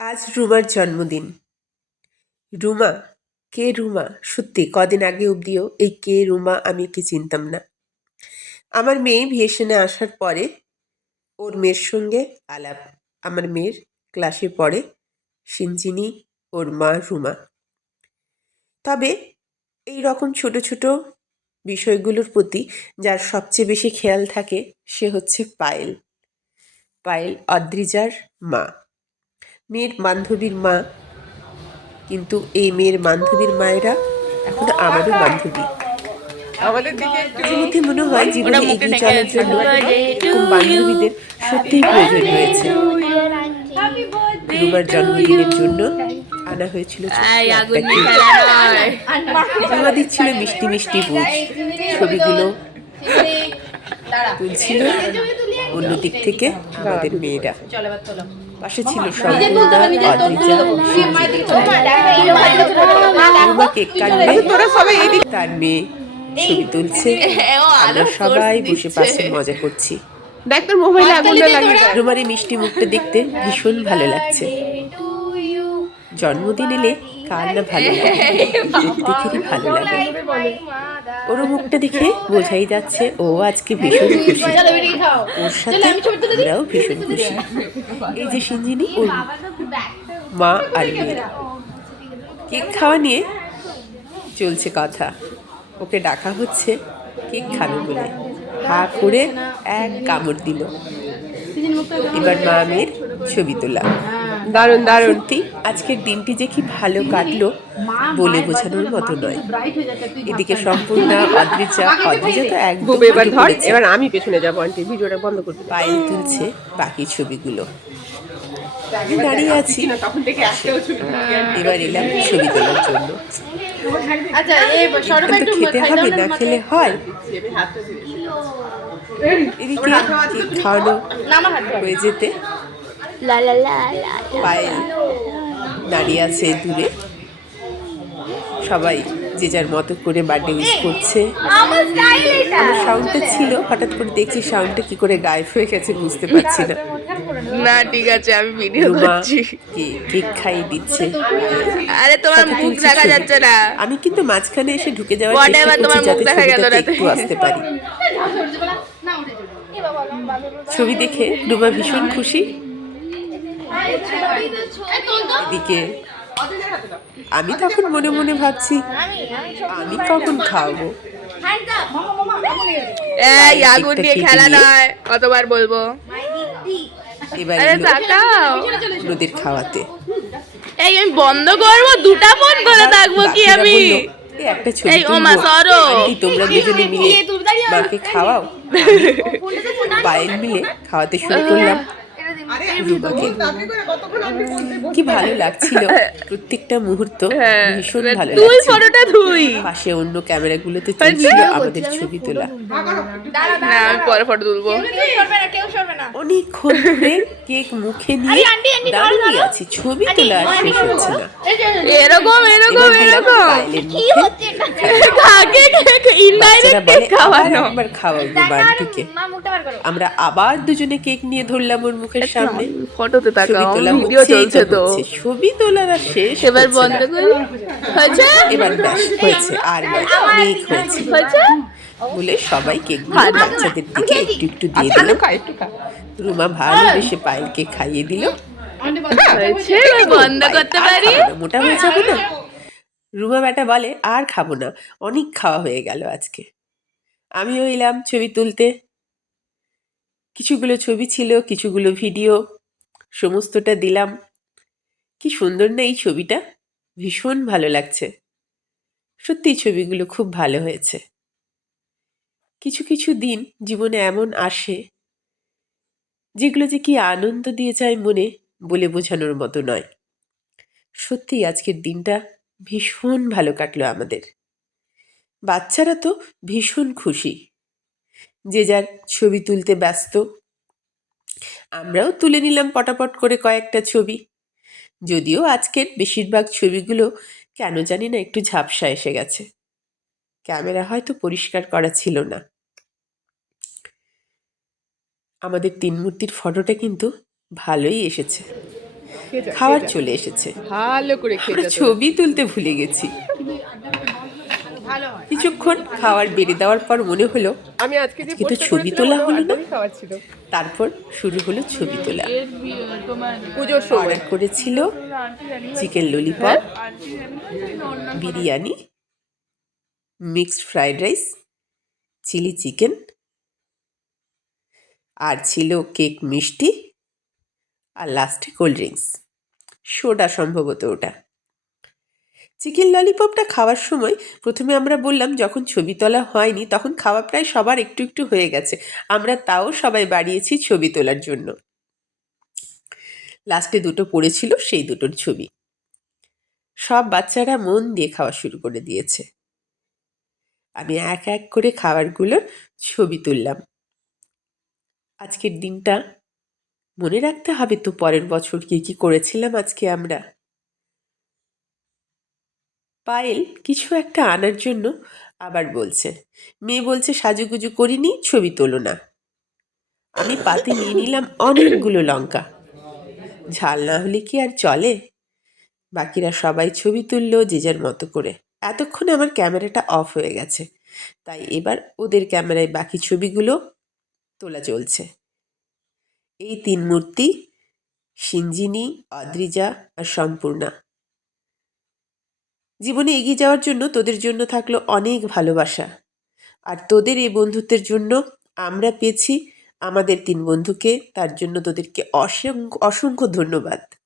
আজ রুমার জন্মদিন। রুমা? কে রুমা? সত্যি, কদিন আগে অবধিও এই কে রুমা আমি কি চিনতাম না। আমার মেয়ে ভিয়েশনে আসার পরে ওর মেয়ের সঙ্গে আলাপ। আমার মেয়ের ক্লাসে পড়ে সিনচিনি ওর মা রুমা। তবে এই রকম ছোট ছোট বিষয়গুলোর প্রতি যার সবচেয়ে বেশি খেয়াল থাকে সে হচ্ছে পায়েল। পায়েল অদ্রিজার মা। মেয়ের বান্ধবীর মা। কিন্তু এই মেয়ের বান্ধবীর মায়েরা এখন আমারও বান্ধবী। আমাদের দিকে মনে হয় জীবনে এগিয়ে চলার জন্য এরকম বান্ধবীদের সত্যিই প্রয়োজন রয়েছে। রুমার জন্মদিনের জন্য আনা হয়েছিল রুমা দিচ্ছিল মিষ্টি মিষ্টি বুঝ ছবিগুলো তুলছিল অন্য দিক থেকে আমাদের মেয়েরা। পাশে ছিল সম্পূর্ণ কেক কাটবে তোরা সবাই এদিকে তার মেয়ে ছবি তুলছে ও আমরা সবাই বসে। পাশে মজা করছি দেখ তোর মোবাইলে আগুনটা লাগিয়ে দাও। মিষ্টি মুখটা দেখতে ভীষণ ভালো লাগছে জন্মদিন এলে কার না ভালো প্রত্যেকেরই ভালো লাগে। ওর মুখটা দেখে বোঝাই যাচ্ছে ও আজকে ভীষণ খুশি। ওর সাথে আমরাও ভীষণ খুশি। এই যে সিঞ্জিনি ওর মা আর মেয়ে। কেক খাওয়া নিয়ে চলছে কথা। ওকে ডাকা হচ্ছে কেক খাবে বলে। হা করে এক কামড় দিল। এবার মা মেয়ের ছবি তোলা। দারুণ দারুণ। সত্যি আজকের দিনটি যে কি ভালো কাটলো বলে বোঝানোর মতো নয়। এদিকে সম্পূর্ণ অদ্রিজা অদ্রিজা তো একদম এবার ধর এবার আমি পেছনে যাব আন্টি ভিডিওটা বন্ধ করতে। পায়েল তুলছে বাকি ছবিগুলো। আমি দাঁড়িয়ে আছি। তখন থেকে একটাও ছবি এবার এলাম ছবি তোলার জন্য। আচ্ছা এই সরব একটু একটু খেতে হবে না খেলে হয়? এদিকে খাওয়ানো নামা হাত হয়ে যেতে। লা লা লা লা পায়েল দাঁড়িয়ে আছে দূরে। সবাই যে যার মতো করে বার্থডে উইশ করছে। আমার সাউন্ডটা ছিল হঠাৎ করে দেখছি সাউন্ডটা কি করে গায়েব হয়ে গেছে বুঝতে পারছি না। না ঠিক আছে আমি ভিডিও করছি। কে- কেক খাইয়ে দিচ্ছে? আরে তোমার মুখ দেখা যাচ্ছে না। আমি কিন্তু মাঝখানে এসে ঢুকে যাওয়ার চেষ্টা করছি তোমার মুখ দেখা গেল না। একটু আসতে পারি। ছবি দেখে ডুবা ভীষণ খুশি। এদিকে আমি তখন মনে মনে ভাবছি আমি কখন খাওয়াবো এই আগুন নিয়ে খেলা নয় কতবার বলব? এবার আরে এলো। খাওয়াতে। এই আমি বন্ধ করব দুটা ফোন করে থাকব কি আমি? একটা ছবি এই, ও মা, তুলবো। সরো। তোমরা দুজনে মিলে মাকে খাওয়াও। বাইরে মিলে খাওয়াতে শুরু করলাম। কি ভালো লাগছিল। প্রত্যেকটা মুহূর্ত হ্যাঁ ভীষণ ভালো তুই ফটোটা তুই পাশে অন্য ক্যামেরাগুলোতে চলছিল আমাদের ছবি তোলা। না আমি পরে ফটো তুলবো। কেউ সরবে না কেউ সরবে না। অনেকক্ষণ ধরে কেক মুখে নিয়ে দাঁড়িয়ে আছি ছবি তোলা আর শেষ হচ্ছে না এরকম এরকম এরকম। কি হচ্ছে? আবার খাওয়াবো বান্টিকে আমরা আবার দুজনে কেক নিয়ে ধরলাম ওর মুখের সামনে। ফটোতে তাকাও ভিডিও চলছে তো ছবি তোলার আর শেষ এবার বন্ধ। করি। হয়েছে? এবার ব্যাস হয়েছে আর নয়, অনেক হয়েছে। হয়েছে? বলে সবাই কেক ভালো। বাচ্চাদের দিকে একটু একটু দিয়ে দিল রুমা ভালোবেসে পায়েলকে খাইয়ে দিল। হয়েছে বন্ধ করতে পারি? মোটা হয়ে যাব না? রুমা ব্যাটা বলে, আর খাব না, অনেক খাওয়া হয়ে গেল আজকে। আমিও এলাম ছবি তুলতে। কিছুগুলো ছবি ছিল, কিছুগুলো ভিডিও, সমস্তটা দিলাম। কি সুন্দর না এই ছবিটা? ভীষণ ভালো লাগছে। সত্যি ছবিগুলো খুব ভালো হয়েছে। কিছু কিছু দিন জীবনে এমন আসে, যেগুলো যে কি আনন্দ দিয়ে যায় মনে বলে বোঝানোর মতো নয়। সত্যি আজকের দিনটা ভীষণ ভালো কাটলো আমাদের। বাচ্চারা তো ভীষণ খুশি। যে যার ছবি তুলতে ব্যস্ত। আমরাও তুলে নিলাম পটাপট করে কয়েকটা ছবি। যদিও আজকের বেশিরভাগ ছবিগুলো কেন জানি না একটু ঝাপসা এসে গেছে। ক্যামেরা হয়তো পরিষ্কার করা ছিল না। আমাদের তিন মূর্তির ফটোটা কিন্তু ভালোই এসেছে। খাবার যা। চলে এসেছে। ভালো করে। ছবি তুলতে ভুলে গেছি। কিছুক্ষণ খাবার বেড়ে দেওয়ার পর মনে হলো আমি আজকে তো ছবি তোলা হলো না? খাওয়ার তারপর শুরু হলো ছবি তোলা। পুজোর সময়। অর্ডার করেছিল chicken lollipop biryani mixed fried rice chilli chicken আর ছিল কেক মিষ্টি। আর লাস্টে কোল্ড ড্রিঙ্কস সোডা সম্ভবত ওটা। চিকেন ললিপপটা খাওয়ার সময় প্রথমে আমরা বললাম, যখন ছবি তোলা হয়নি, তখন খাওয়া প্রায় সবার একটু একটু হয়ে গেছে। আমরা তাও সবাই বাড়িয়েছি ছবি তোলার জন্য। লাস্টে দুটো পড়েছিল, সেই দুটোর ছবি। সব বাচ্চারা মন দিয়ে খাওয়া শুরু করে দিয়েছে। আমি এক এক করে খাবারগুলোর ছবি তুললাম। আজকের দিনটা মনে রাখতে হবে তো পরের বছর কি কি করেছিলাম আজকে আমরা। পায়েল কিছু একটা আনার জন্য আবার বলছে, মেয়ে বলছে সাজুগুজু করিনি, ছবি তোলো না। আমি পাতে নিয়ে নিলাম অনেকগুলো লঙ্কা। ঝাল না হলে কি আর চলে? বাকিরা সবাই ছবি তুললো যে যার মতো করে। এতক্ষণে আমার ক্যামেরাটা অফ হয়ে গেছে, তাই এবার ওদের ক্যামেরায় বাকি ছবিগুলো তোলা চলছে। এই তিন মূর্তি সিঞ্জিনী অদ্রিজা আর সম্পূর্ণা। জীবনে এগিয়ে যাওয়ার জন্য তোদের জন্য থাকল অনেক ভালোবাসা। আর তোদের এই বন্ধুত্বের জন্য আমরা পেয়েছি আমাদের তিন বন্ধুকে, তার জন্য তোদেরকে অসংখ্য অসংখ্য ধন্যবাদ।